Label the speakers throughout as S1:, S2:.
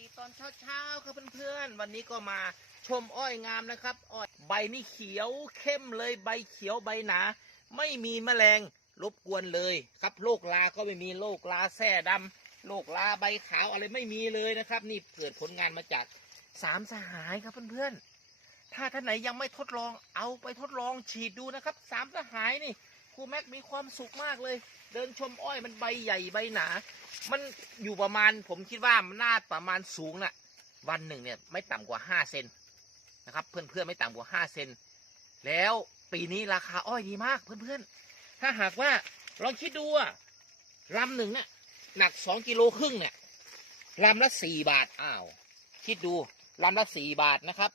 S1: ดีตอนเช้าเช้าครับเพื่อนๆ วันนี้ก็มาชมอ้อยงามนะครับอ้อยใบนี่เขียวเข้มเลยใบเขียวใบหนา ไม่มีแมลงรบกวนเลยครับโรคลาก็ไม่มีโรคลาแส้ดำโรคลาใบขาวอะไรไม่มีเลยนะครับ นี่เกิดผลงานมาจากสามสหายครับเพื่อนๆถ้าท่านไหนยังไม่ทดลองเอาไปทดลองฉีดดูนะครับสามสหายนี่ ครูแม็กมีความสุขมากเลย เดินชมอ้อยมันใบใหญ่ใบหนา มันอยู่ประมาณผมคิดว่ามันน่าประมาณสูงน่ะ วันหนึ่งเนี่ยไม่ต่ำกว่าห้าเซนนะครับเพื่อนๆไม่ต่ำกว่าห้าเซนแล้วปีนี้ราคาอ้อยดีมากเพื่อนๆ ถ้าหากว่าลองคิดดูอะลำหนึ่งเนี่ยหนักสองกิโลครึ่งเนี่ยลำละสี่บาทอ้าว คิดดูลำละสี่บาทนะครับ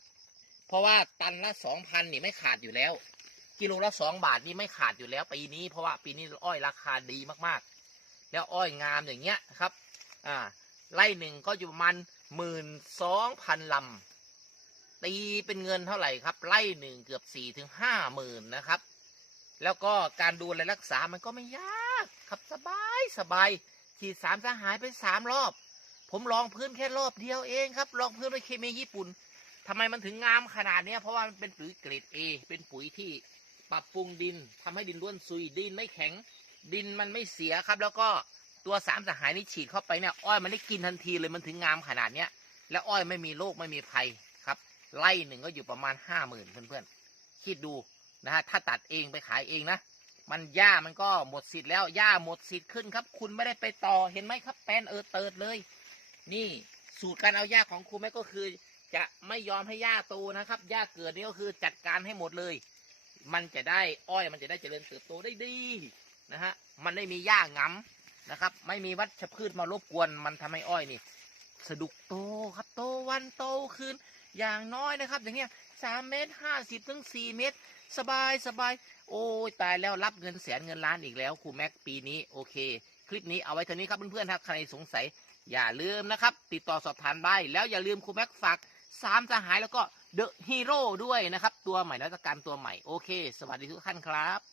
S1: เพราะว่าตันละสองพันนี่ไม่ขาดอยู่แล้ว กิโลละสองบาทนี่ไม่ขาดอยู่แล้วปีนี้เพราะว่าปีนี้อ้อยราคาดีมากๆ แล้วอ้อยงามอย่างเงี้ยครับอ่าไร่หนึ่งก็อยู่ประมาณหมื่นสองพันลำตีเป็นเงินเท่าไหร่ครับ ไร่หนึ่งเกือบสี่ถึงห้าหมื่นนะครับ แล้วก็การดูแลรักษามันก็ไม่ยากครับสบายสบายฉีดสามสหายไปสามรอบ ผมลองพื้นแค่รอบเดียวเองครับลองพื้นด้วยเคมีญี่ปุ่นทำไมมันถึงงามขนาดเนี้ยเพราะว่ามันเป็นปุ๋ยเกรด A เป็นปุ๋ยที่ ปรับปรุงดินทำให้ดินร่วนซุยดินไม่แข็ง ดินมันไม่เสียครับ แล้วก็ตัวสามสหายนี่ฉีดเข้าไปเนี่ยอ้อยมันได้กินทันทีเลยมันถึงงามขนาดเนี้ยแล้วอ้อยไม่มีโรคไม่มีภัยครับไร่หนึ่งก็อยู่ประมาณห้าหมื่นเพื่อนๆคิดดูนะฮะถ้าตัดเองไปขายเองนะมันหญ้ามันก็หมดสิทธิ์แล้วหญ้าหมดสิทธิ์ขึ้นครับ คุณไม่ได้ไปต่อเห็นไหมครับ แปลนเออเติดเลย นี่สูตรการเอาหญ้าของครูแม่ก็คือ จะไม่ยอมให้หญ้าโตนะครับหญ้าเกิดนี่ก็คือจัดการให้หมดเลย มันจะได้อ้อยมันจะได้เจริญเติบโตได้ดีนะฮะมันไม่มีหญ้างำนะครับ ไม่มีวัชพืชมารบกวน มันทำให้อ้อยนี่สะดุกโตครับโตวันโตคืนอย่างน้อยนะครับ อย่างเงี้ยสามเมตรห้าสิบถึงสี่เมตร สบายสบายโอ้ยตายแล้วรับเงินแสนเงินล้านอีกแล้วครูแม็กปีนี้โอเค คลิปนี้เอาไว้เท่านี้ครับเพื่อนๆถ้าใครสงสัยอย่าลืมนะครับ ติดต่อสอบถามได้แล้วอย่าลืมครูแม็กฝากสามสหายแล้วก็ เดอะฮีโร่ด้วยนะครับ ตัวใหม่นวัตกรรมตัวใหม่ โอเค สวัสดีทุกท่านครับ